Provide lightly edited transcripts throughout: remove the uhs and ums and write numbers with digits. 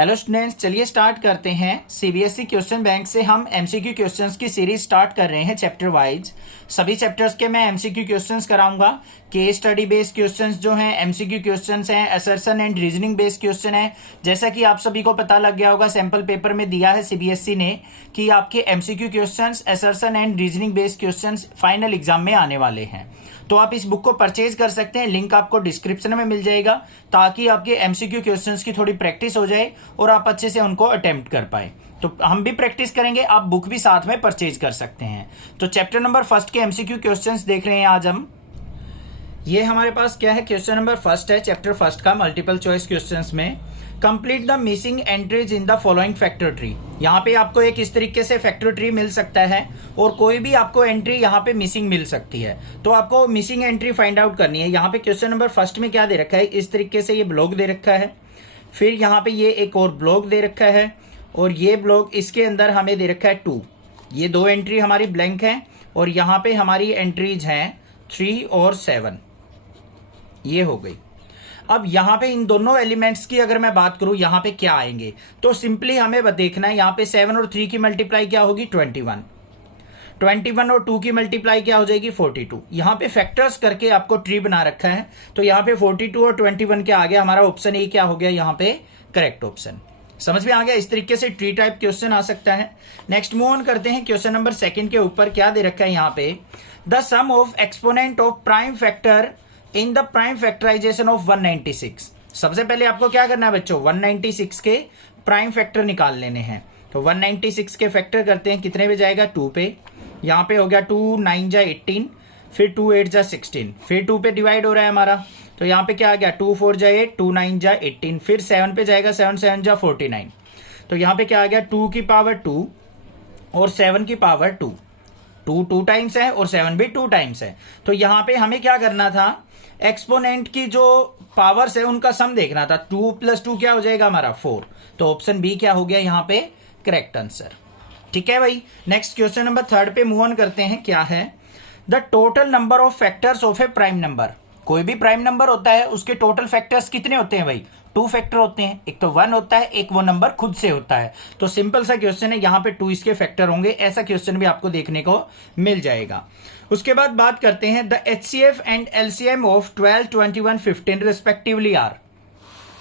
Hello students, चलिए start करते हैं। सीबीएसई क्वेश्चन बैंक से हम एमसीक्यू क्वेश्चंस की सीरीज स्टार्ट कर रहे हैं चैप्टर वाइज। सभी चैप्टर्स के मैं एमसीक्यू क्वेश्चंस कराऊंगा। केस स्टडी बेस्ड क्वेश्चंस जो हैं, एमसीक्यू क्वेश्चंस हैं, assertion and reasoning based question है। जैसा कि आप सभी को पता लग गया होगा, सैंपल पेपर में दिया है सीबीएसई ने कि आपके MCQ questions, assertion and reasoning based questions final exam में आने वाले हैं। तो आप इस बुक को परचेज कर सकते हैं, लिंक आपको डिस्क्रिप्शन में मिल जाएगा, ताकि आपके एमसीक्यू क्वेश्चंस की थोड़ी प्रैक्टिस हो जाए और आप अच्छे से उनको अटेम्प्ट कर पाए। तो हम भी प्रैक्टिस करेंगे, आप बुक भी साथ में परचेज कर सकते हैं। तो चैप्टर नंबर फर्स्ट के एमसीक्यू क्वेश्चंस देख रहे हैं आज हम। ये हमारे पास क्या है, क्वेश्चन नंबर फर्स्ट है चैप्टर फर्स्ट का, मल्टीपल चॉइस क्वेश्चंस में। Complete the missing entries in the following factor tree. यहाँ पे आपको एक इस तरीके से फैक्टर ट्री मिल सकता है और कोई भी आपको एंट्री यहाँ पे मिसिंग मिल सकती है। तो आपको मिसिंग एंट्री फाइंड आउट करनी है। यहाँ पे क्वेश्चन नंबर फर्स्ट में क्या दे रखा है, इस तरीके से ये ब्लॉक दे रखा है, फिर यहाँ पे ये एक और ब्लॉक दे रखा है और ये ब्लॉक, इसके अंदर हमें दे रखा है 2। ये दो एंट्री हमारी ब्लैंक है और यहाँ पे हमारी एंट्रीज हैं 3 और 7। ये हो गई। अब यहाँ पे इन दोनों एलिमेंट्स की अगर मैं बात करूं, यहाँ पे क्या आएंगे, तो सिंपली हमें देखना है यहाँ पे 7 और 3 की मल्टीप्लाई क्या होगी, 21 और 2 की मल्टीप्लाई क्या हो जाएगी, 42। यहाँ पे फैक्टर्स करके आपको ट्री बना रखा है। तो यहाँ पे 42 और 21 के आगे हमारा ऑप्शन ए क्या हो गया, यहाँ पे करेक्ट ऑप्शन। समझ में आ गया। इस तरीके से ट्री टाइप क्वेश्चन आ सकता है। नेक्स्ट मूव ऑन करते हैं। क्वेश्चन नंबर सेकंड के ऊपर क्या दे रखा है, यहाँ पे the sum of exponent of prime factor in the prime factorisation of 196। सबसे पहले आपको क्या करना है बच्चों, 196 के प्राइम फैक्टर निकाल लेने हैं। तो 196 के फैक्टर करते हैं, कितने पे जाएगा, 2 पे। यहाँ पे हो गया 2 9 जा 18, फिर 2 8 जा 16, फिर 2 पे डिवाइड हो रहा है हमारा। तो यहाँ पे क्या आ गया, 2 4 जा 8, 2 9 जा 18, फिर 7 पे जाएगा, 7 7 जा 49। तो यहाँ पे क्या आ गया, 2 की पावर 2 और 7 की पावर 2। 2 टाइम्स है और 7 भी 2 टाइम्स है। तो यहाँ पे हमें क्या करना था, एक्सपोनेंट की जो पावर्स है उनका सम देखना था। 2 + 2 क्या हो जाएगा हमारा, 4। तो ऑप्शन बी क्या हो गया यहाँ पे करेक्ट आंसर। ठीक है भाई। नेक्स्ट क्वेश्चन नंबर थर्ड पे मूव ऑन करते हैं। क्या है, the total number of factors of A prime number. कोई भी प्राइम नंबर होता है, उसके टोटल फैक्टर्स कितने होते हैं भाई, 2 फैक्टर होते हैं। एक तो 1 होता है, एक वो नंबर खुद से होता है। तो सिंपल सा क्वेश्चन है, यहाँ पे 2 इसके फैक्टर होंगे। ऐसा क्वेश्चन भी आपको देखने को मिल जाएगा। उसके बाद बात करते हैं, the HCF and LCM of 12 21 15 respectively are.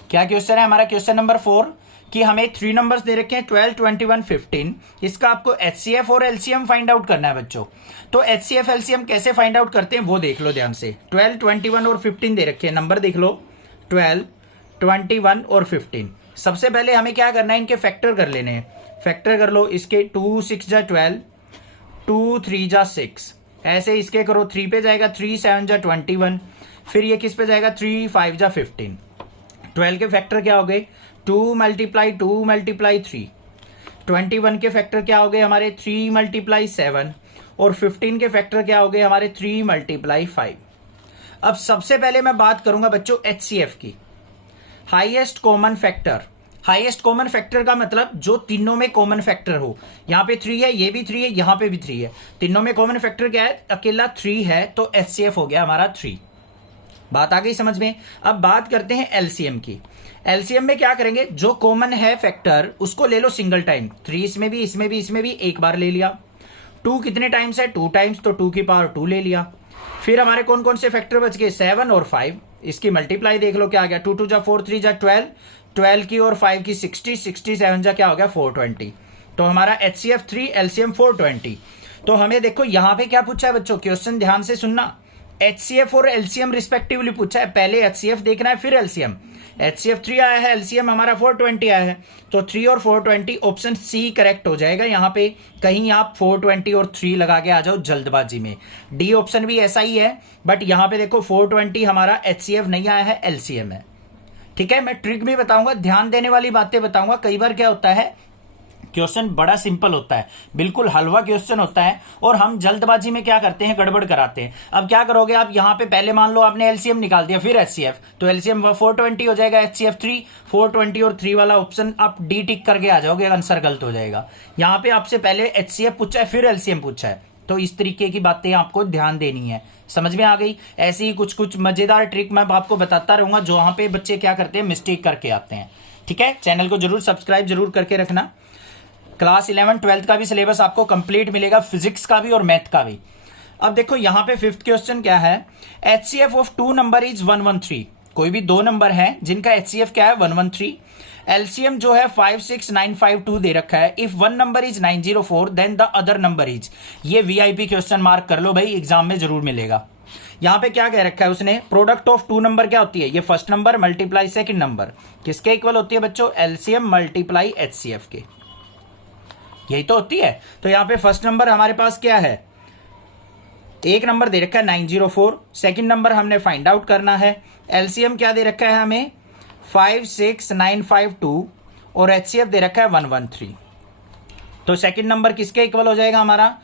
क्या क्वेश्चन है हमारा, क्वेश्चन नंबर 4 कि हमें 3 नंबर्स दे रखे हैं, 12 21 15। इसका आपको HCF और LCM फाइंड आउट करना है बच्चों। तो HCF LCM कैसे फाइंड आउट करते हैं वो देख लो ध्यान से। 12 21 और 15 दे रखे हैं, नंबर देख लो, 12 21 और 15। सबसे पहले हमें क्या करना है, इनके फैक्टर कर लेने हैं। फैक्टर कर लो इसके, 2 6 जा 12, 2 3 जा 6। ऐसे इसके करो, 3 पे जाएगा, 3 7 जा 21, फिर ये किस पे जाएगा, 3 5 जा 15। 12 के फैक्टर क्या हो गए, 2 × 2 × 3। 21 के फैक्टर क्या हो गए हमारे, 3 × 7। और 15 के फैक्टर क्या हो गए हमारे, 3 × 5। अब सबसे पहले मैं बात करूंगा बच्चों HCF की, highest common factor. Highest common factor का मतलब जो तीनों में कॉमन फैक्टर हो। यहाँ पे 3 है, ये भी 3 है, यहाँ पे भी 3 है। तीनों में कॉमन फैक्टर क्या है, अकेला 3 है। तो HCF हो गया हमारा 3। बात आ गई समझ में। अब बात करते हैं LCM की। LCM में क्या करेंगे, जो कॉमन है फैक्टर उसको ले लो सिंगल टाइम। 3 इसमें भी, इसमें भी, इसमें भी एक बार ले लिया। 2 कितने टाइम्स है, 2 टाइम्स, तो 2 की पावर 2 ले लिया। फिर हमारे कौन कौन से फैक्टर बच गए, 7 और 5। इसकी मल्टीप्लाई देख लो क्या आ गया, 2 2 जा 4, 3 जा 12, 12 की और 5 की 60, 67 जा क्या हो गया, 420। तो हमारा HCF 3, LCM 420। तो हमें देखो यहाँ पे क्या पूछा है बच्चों, क्वेश्चन ध्यान से सुनना। HCF और LCM रिस्पेक्टिवली पूछा है। पहले HCF देखना है, फिर LCM। HCF 3 आया है, LCM हमारा 420 आया है। तो 3 और 420, ऑप्शन सी करेक्ट हो जाएगा। यहाँ पे कहीं आप 420 और 3 लगा के आ जाओ जल्दबाजी में। डी ऑप्शन भी ऐसा ही है, बट यहाँ पे देखो 420 हमारा HCF नहीं आया है, LCM है। ठीक है, मैं ट्रिक भी बताऊंगा, ध्यान देने वाली बातें बताऊंगा। कई बार क्या होता है, क्वेश्चन बड़ा सिंपल होता है, बिल्कुल हलवा क्वेश्चन होता है, और हम जल्दबाजी में क्या करते हैं, गड़बड़ कराते हैं। अब क्या करोगे आप, यहाँ पे पहले मान लो आपने LCM निकाल दिया, फिर HCF, तो LCM 420 हो जाएगा, HCF 3, 420 और 3 वाला ऑप्शन आप डी टिक करके आ जाओगे, आंसर गलत हो जाएगा। यहाँ पे आपसे पहले HCF पूछा है, फिर LCM पूछा है। तो इस तरीके की बातें आपको ध्यान देनी है। समझ में आ गई। ऐसी ही कुछ कुछ मजेदार ट्रिक मैं आपको बताता रहूंगा, जो वहां पे बच्चे क्या करते हैं, मिस्टेक करके आते हैं। ठीक है, चैनल को जरूर सब्सक्राइब जरूर करके रखना। क्लास 11 12th का भी सिलेबस आपको कंप्लीट मिलेगा, फिजिक्स का भी और मैथ का भी। अब देखो यहाँ पे 5th क्वेश्चन क्या है, HCF ऑफ 2 नंबर इज 113। कोई भी 2 नंबर है जिनका HCF क्या है 113। LCM जो है 56952 दे रखा है। If one number is 904 then the other number is. ये VIP क्वेश्चन मार्क कर लो भाई, एग्जाम में जरूर मिलेगा। यहां पे क्या कह रखा है उसने, प्रोडक्ट ऑफ 2 नंबर क्या होती है, ये first number multiply second number, किसके इक्वल होती है बच्चों, LCM मल्टीप्लाई HCF के, यही तो होती है। तो यहां पे फर्स्ट नंबर हमारे पास क्या है, एक नंबर दे रखा है 904, सेकंड नंबर हमने फाइंड आउट करना है। LCM क्या दे रखा है हमें 56952 और HCF दे रखा है 113। तो सेकंड नंबर किसके इक्वल हो जाएगा हमारा,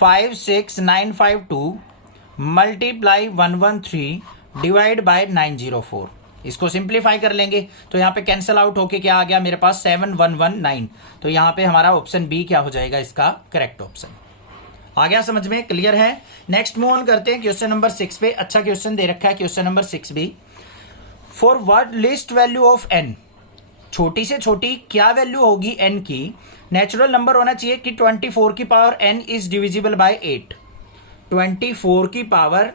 56952 मल्टीप्लाई 113 डिवाइड बाय 904। इसको सिंप्लीफाई कर लेंगे तो यहां पे कैंसिल आउट होके क्या आ गया मेरे पास 7119। तो यहां पे हमारा ऑप्शन बी क्या हो जाएगा, इसका करेक्ट ऑप्शन। आ गया समझ में, क्लियर है। नेक्स्ट मूव ऑन करते हैं क्वेश्चन नंबर 6 पे। अच्छा क्वेश्चन दे रखा है क्वेश्चन नंबर 6 भी। For what least value of n, छोटी से छोटी क्या वैल्यू होगी n की, नेचुरल नंबर होना चाहिए कि 24 की power n is divisible by 8। 24 की पावर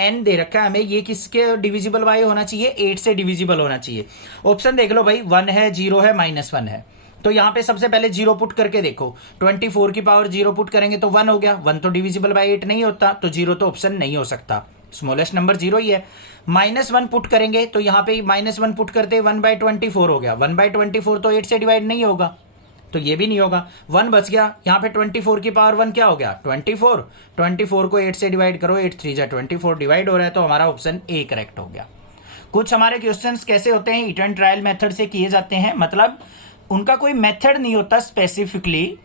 n दे रखा है हमें, ये किसके डिविजिबल बाय होना चाहिए, 8 से डिविजिबल होना चाहिए। ऑप्शन देख लो भाई, 1 है, 0 है, -1 है। तो यहां पे सबसे पहले 0 पुट करके देखो, 24 की पावर 0 पुट करेंगे तो 1 हो गया, 1 तो डिविजिबल बाय 8 नहीं होता, तो 0 तो ऑप्शन नहीं हो सकता, स्मॉलेस्ट नंबर 0 ही है। -1 पुट करेंगे तो यहां पे -1 पुट करते 1/24 हो गया, 1/24 तो 8 से डिवाइड नहीं होगा, तो ये भी नहीं होगा, 1 बच गया। यहां पे 24 की पावर 1 क्या हो गया, 24 को 8 से डिवाइड करो, 8 3 जा 24 डिवाइड हो रहा है, तो हमारा ऑप्शन ए करेक्ट हो गया। कुछ हमारे क्वेश्चंस कैसे होते हैं, इट एंड ट्रायल मेथड से किए जाते हैं, मतलब उनका कोई मेथड नहीं होता, स्पेसिफिकली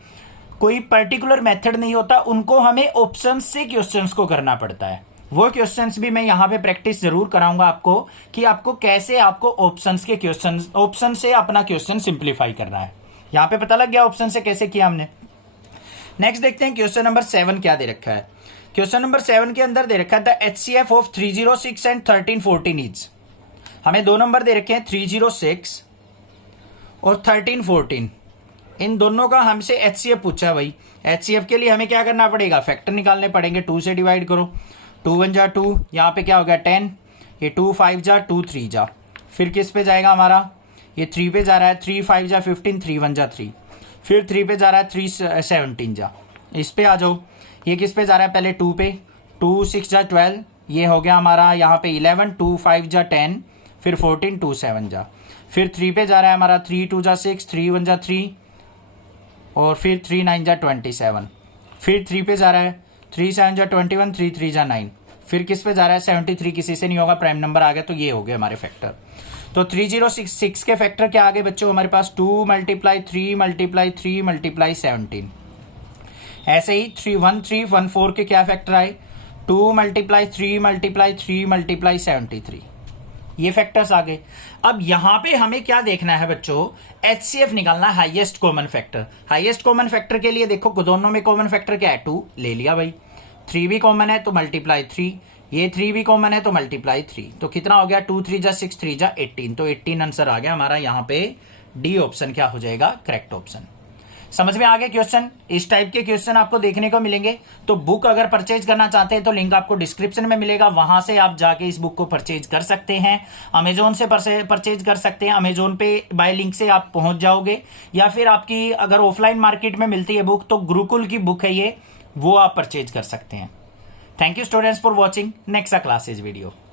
कोई पर्टिकुलर मेथड नहीं होता, उनको हमें ऑप्शंस से क्वेश्चंस को करना पड़ता है। वो क्वेश्चंस भी मैं यहां पे प्रैक्टिस जरूर कराऊंगा आपको कि आपको कैसे आपको ऑप्शंस के क्वेश्चन, ऑप्शन से अपना क्वेश्चन सिंप्लीफाई करना है। यहां पे पता लग गया ऑप्शन से कैसे किया हमने। नेक्स्ट देखते हैं क्वेश्चन नंबर 7 क्या दे रखा है। क्वेश्चन नंबर 7 के अंदर दे रखा है the HCF of 306 and 1314 is. हमें 2 नंबर दे रखे हैं 306 और 1314, इन दोनों का हमसे HCF पूछा है भाई। HCF के लिए हमें क्या करना पड़ेगा, फैक्टर निकालने पड़ेंगे, 2 से डिवाइड करो, 2 1 जा 2, यहाँ पे क्या हो गया 10, ये 2 5 जा 2 3 जा, फिर किस पे जाएगा हमारा, ये 3 पे जा रहा है, 3 5 जा 15, 3 1 जा 3, फिर 3 पे जा रहा है, 3 17 जा, इस पे आ जाओ, ये किस पे जा रहा है, पहले 2 पे, 2 6 जा 12, ये हो गया हमारा यहाँ पे 11, 2 5 जा 10, फिर 14, 2 7 जा, फिर 3 पे जा रहा है हमारा, 3 2 जा 6, 3 1 जा 3, और फिर 3 9 जा 27, फिर 3 पे जा रहा है, 3 7 जा 21, 3 3 जा 9, फिर किस पे जा रहा है 73, किसी से नहीं होगा, प्राइम नंबर आ गया, तो ये हो गए हमारे फैक्टर। तो 3066 के फैक्टर क्या आ गए बच्चों हमारे पास, 2 × 3 × 3 × 17। ऐसे ही 1314 के क्या फैक्टर आए, 2 × 3 × 3 × 73। ये फैक्टर्स आ गए। अब यहां पे हमें क्या देखना है बच्चों, HCF निकालना, highest common factor. Highest common factor के लिए देखो दोनों में कॉमन फैक्टर क्या है, 2 ले लिया भाई, 3 भी कॉमन है तो मल्टीप्लाई 3, ये 3 भी कॉमन है तो मल्टीप्लाई 3, तो कितना हो गया 2 3 जा 6, 3 जा 18, तो 18 आंसर आ गया हमारा। यहाँ पे डी ऑप्शन क्या हो जाएगा, करेक्ट ऑप्शन। समझ में आ गया क्वेश्चन। इस टाइप के क्वेश्चन आपको देखने को मिलेंगे। तो बुक अगर परचेज करना चाहते हैं तो लिंक आपको डिस्क्रिप्शन में मिलेगा, वहां से आप जाके इस बुक को परचेज कर सकते हैं। अमेजोन से परचेज कर सकते हैं, अमेजोन पे बाय लिंक से आप पहुंच जाओगे, या फिर आपकी अगर ऑफलाइन मार्केट में मिलती है बुक तो गुरुकुल की बुक है ये, वो आप परचेज कर सकते हैं। Thank you students for watching next classes video.